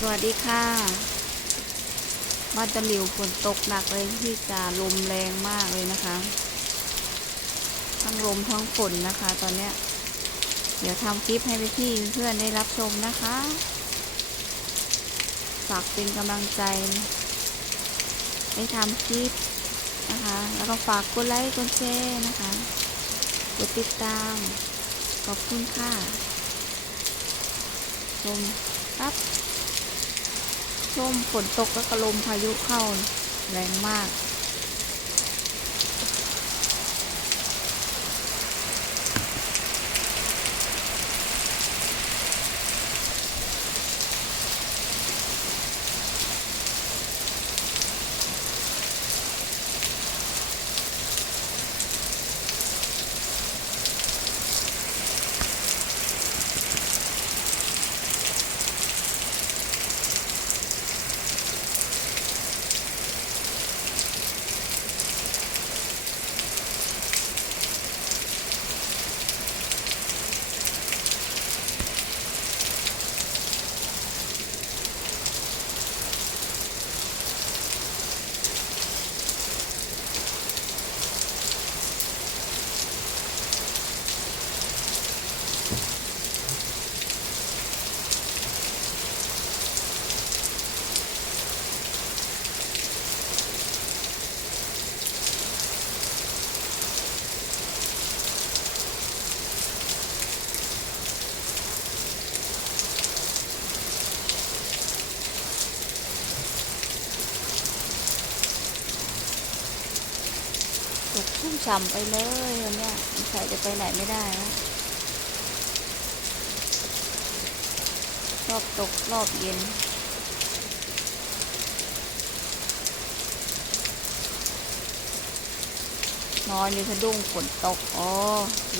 สวัสดีค่ะบ้านตะหลิวฝนตกหนักเลยที่จะลมแรงมากเลยนะคะ ทั้งลมทั้งฝนนะคะ ตอนเนี้ย เดี๋ยวทำคลิปให้พี่เพื่อนๆได้รับชมนะคะ ฝากเป็นกำลังใจได้ทำคลิปนะคะ แล้วก็ฝากกดไลค์กดแชร์นะคะ กดติดตาม ขอบคุณค่ะ ชมครับ ชมฝนตกแล้วก็ลมพายุเข้าแรงมาก ฉ่ำไปเลยวันเนี้ยใส่จะไปไหนไม่ได้นะรอบตกรอบเย็น นอนอยู่สะดุ้งฝนตก อ๋อ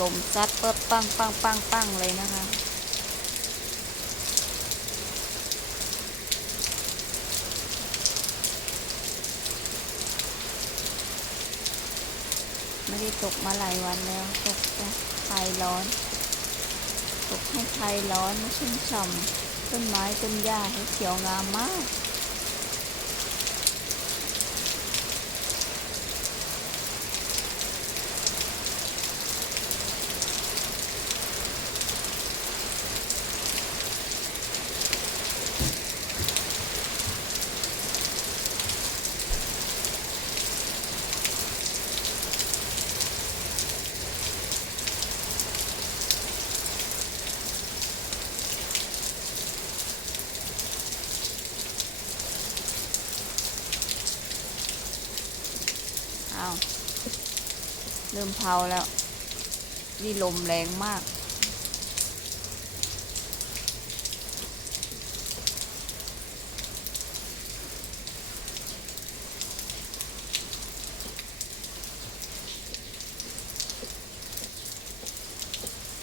ลมซัดเปิดปังปังปังปังเลยนะคะ ไม่ได้ตกมาหลายวันแล้ว ตกจะคลายร้อน ตกให้คลายร้อนชุ่มฉ่ำต้นไม้ต้นหญ้าให้เขียวงามมาก เอา เริ่มเผาแล้ว นี่ลมแรงมาก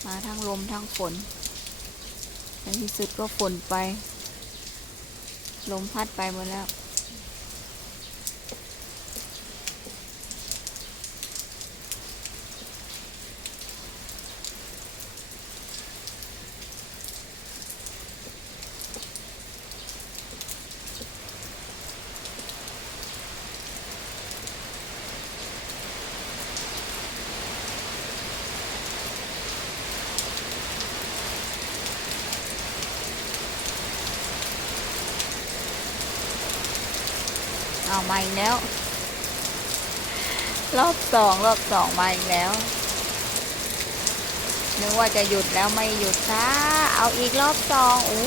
มาทั้งลมทั้งฝนในที่สุดก็ฝนไป ลมพัดไปหมดแล้ว เอามาอีกแล้ว รอบสองรอบสองมาอีกแล้วนึกว่าจะหยุดแล้วไม่หยุดนะเอาอีกรอบสองอู้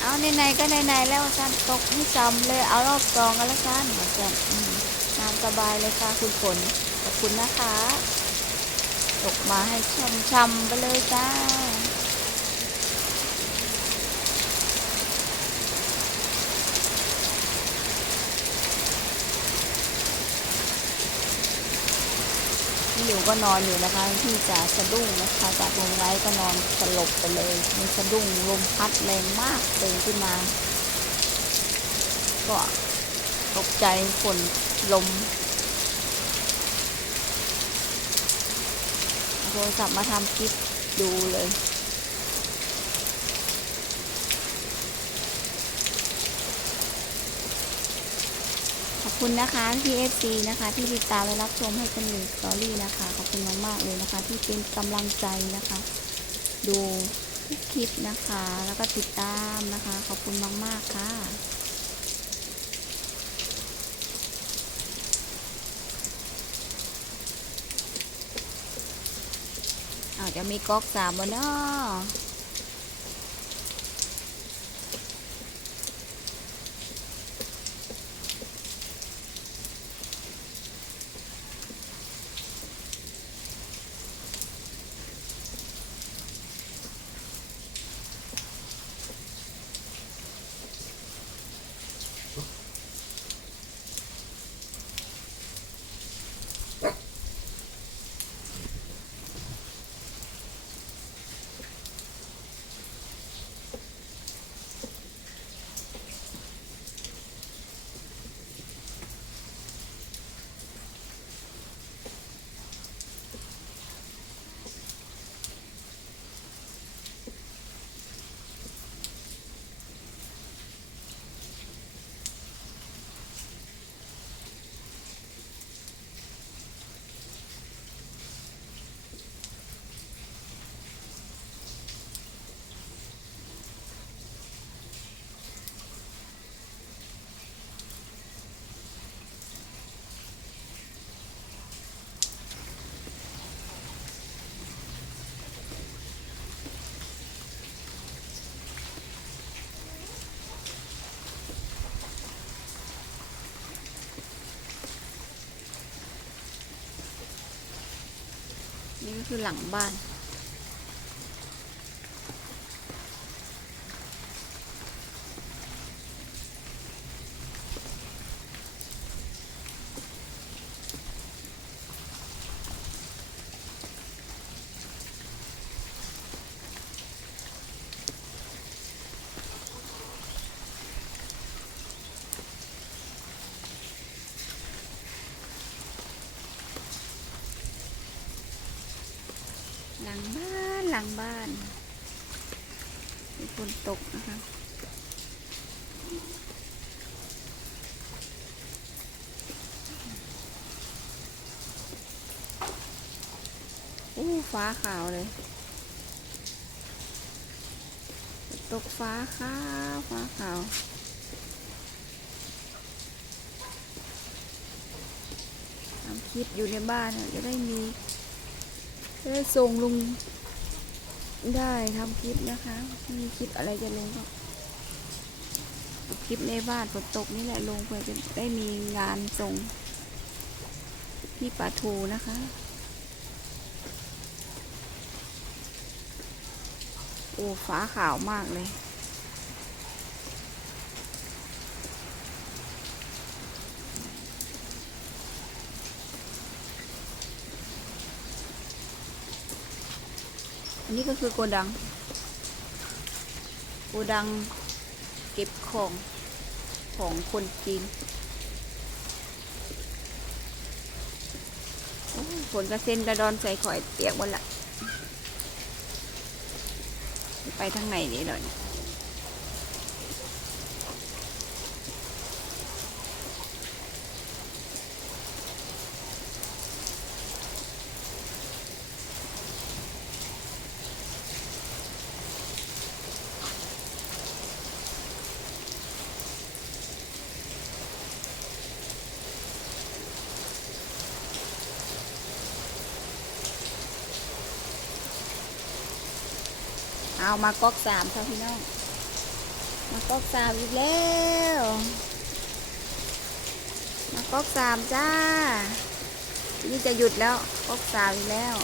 เอาไหนก็ไหนแล้วกันตกให้จำเลยเอารอบสองกันแล้วกันเหมือนกันอืมตามสบายเลยค่ะคุณฝนขอบคุณนะคะ ตกมาให้ช่ำๆไปเลยจ้า พี่ก็นอนอยู่นะคะที่จะสะดุ้งนะคะจากลมไร้ก็นอนสลบไปเลยมันสะดุ้งลมพัดแรงมากตื่นขึ้นมา ก็ตกใจฝนลมโทรศัพท์มาทำคลิปดูเลย ขอบ คุณนะคะที่ FC นะคะ ที่ติดตามและรับชมให้เป็นหนึ่งสตอรี่นะคะ ขอบคุณมากๆเลยนะคะ ที่เป็นกำลังใจนะคะ ดูทุกคลิปนะคะ แล้วก็ติดตามนะคะ ขอบคุณมากๆค่ะอาจจะมีก๊อกสามบนเนาะ คือหลังบ้าน หลังบ้านหลังบ้านมีฝนตกนะคะอู้ฟ้าขาวเลย ตกฟ้าขาวฟ้าขาวทำคลิปอยู่ในบ้านจะได้มี ส่งลุงได้ทำคลิปนะคะไม่มีคลิปอะไรจะลงก็คลิปในบ้านฝนตกนี่แหละลงเพื่อจะได้มีงานส่งพี่ปาทูนะคะโอ้ฟ้าขาวมากเลย นนี้ก็คือโกดัง โกดังเก็บของของคนจีนฝนกระเซ็นกระดอนใส่ข่อยเปียกหมดละ ไปทางไหนนี่เลย เอามาก๊อกสามค่ะพี่น้อง มาก๊อกสามอีกแล้ว มาก๊อกสามจ้า นี่จะหยุดแล้วก๊อกสามอีกแล้ว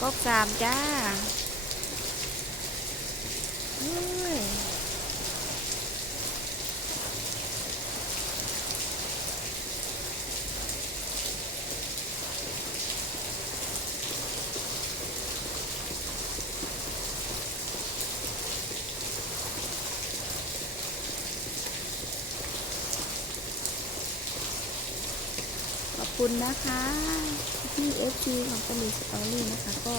ก๊อกสามจ้าเฮ้ย คุณนะคะที่เอฟซีของสมิสตอรี่นะคะ ก็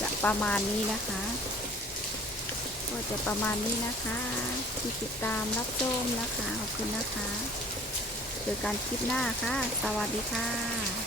จะประมาณนี้นะคะ ก็จะประมาณนี้นะคะที่ติดตามรับชมนะคะ ขอบคุณนะคะ เจอกันคลิปหน้าค่ะ สวัสดีค่ะ